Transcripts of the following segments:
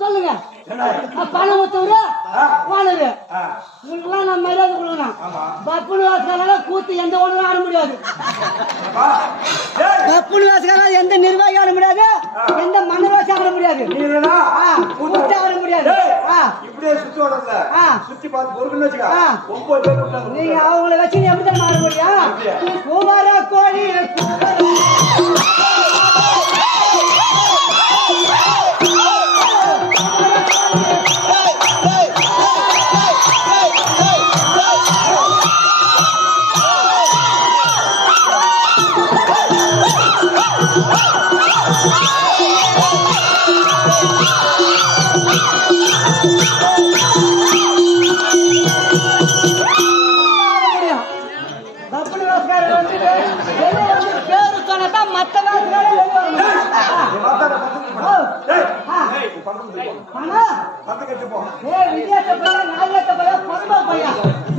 சொல்லுங்க பணம் கிடையாது. உங்களுக்குலாம் நான் மரியாதை கொடுக்கணும். பப்புனு வாசகால கூத்து எந்த ஒன்றும் ஆட முடியாது. பப்புனு வாசகால எந்த நிர்வாகி ஆட முடியாது, எந்த மன்னராசி ஆட முடியாது, கூத்து ஆட முடியாது. இப்படியே சுத்தி ஓடல சுத்தி பார்த்து பொறுக்குன்னு வச்சுக்க 9 பேர் கூட்டாங்க. நீங்க அவங்கள வச்சு நீ எப்படி ஆட முடியும்? குமார கோழி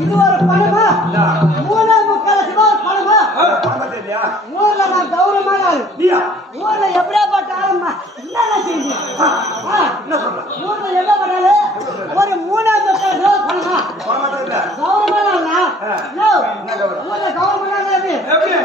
இது ஒரு பணமா? 3/4 பணமா? ஊர்ல நான் கௌரவமான ஆளு. ஊர்ல எப்படியா பட்ட ஆளுமா என்ன செய்யுங்க? ஊர்ல என்ன பண்ணாரு? ஒரு 3/4 பணமா கௌரவமான ஆளா? ஊர்ல கௌரவமான ஆளு எப்படி?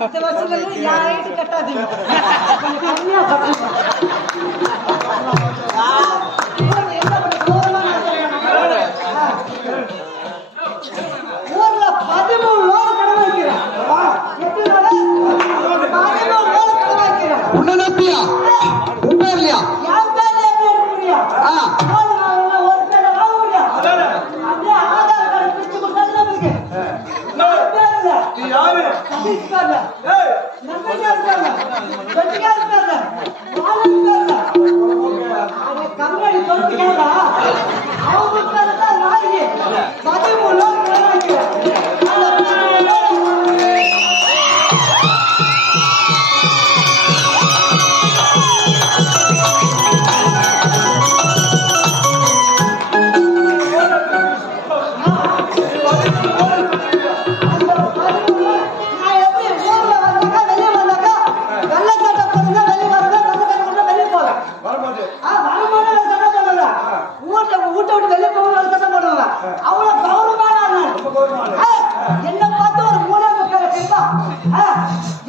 அடுத்த வருஷத்துல யாரையும் கட்டாதீங்க. கம்மியா ஊர்ல 13 லோடு கடன் வைக்கிறேன். 8 லோடு 13 லோடு கடன் வைக்கிறேன். உன்ன நம்பியா உன் பேர்லயா யார் பேர்ல எப்படி எடுக்க முடியும்? ஒரு பேர் வாங்க முடியும். அப்படியே ஆதார் கார்டு பிடிச்சு கொடுத்தாலும் நமக்கு யாரு கண்ணாடி சொல்லிட்டா அவங்க நாளைக்கு 13 என்ன பார்த்து ஒரு 3/4 கிடைப்பா.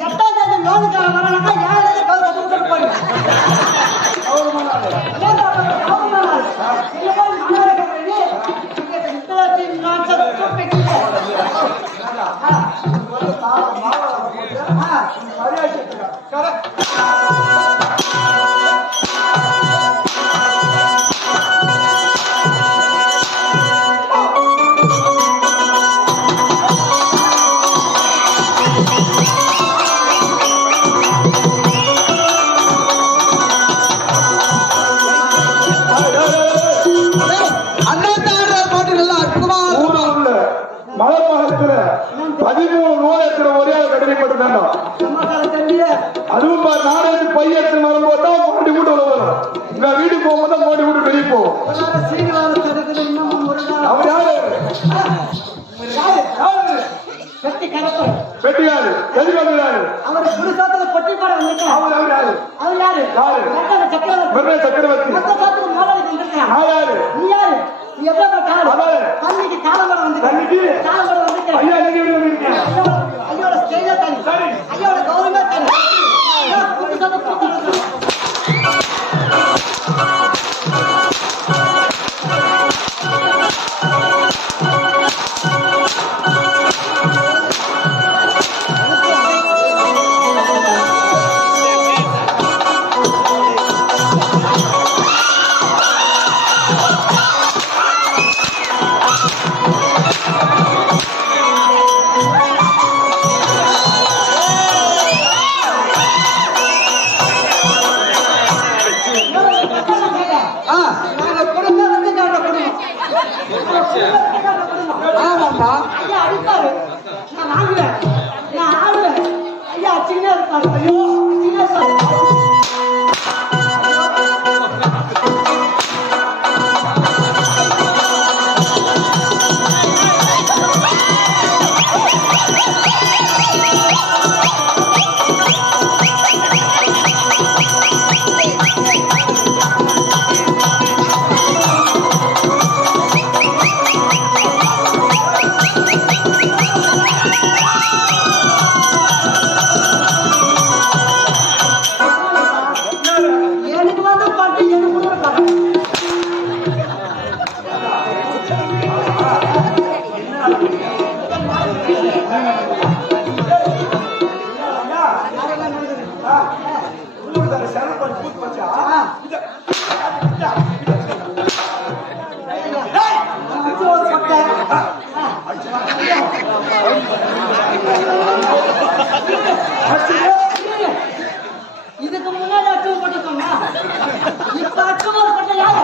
8ஆம் தேதி லோனுக்காக வரணும்னா யாரும் கவுத்து போடுங்க. அதுவும் நானே பையன் வரும்போது தான் மோடி வீட்டு வரும். உங்க வீட்டுக்கு போகும்போது தான் மோடி வீட்டு வெளியே போகும். அவர் யாரு? பெட்டியாரு எதிர்காரு அவர் குருசாத்துல பொட்டி பாட வந்திருக்காரு. அவர் யாரு? அவர் யாரு? சக்கரவர்த்தி யாரு? நீ யாரு? நீ எப்ப தண்ணிக்கு காலம்பட வந்து காலம்பட வந்து ஐயோட ஸ்டேஜா தண்ணி ஐயோட கௌரவமா தண்ணி அடிப்பாரு. நான் ஆடுவேன், நான் ஆடுவேன். ஐயா சின்ன இருப்பாரு. ஐயோ சின்ன இதுக்கு முன்னாடி அச்சம் போட்டுக்கோங்க. இப்ப அச்சம் போட்ட யார்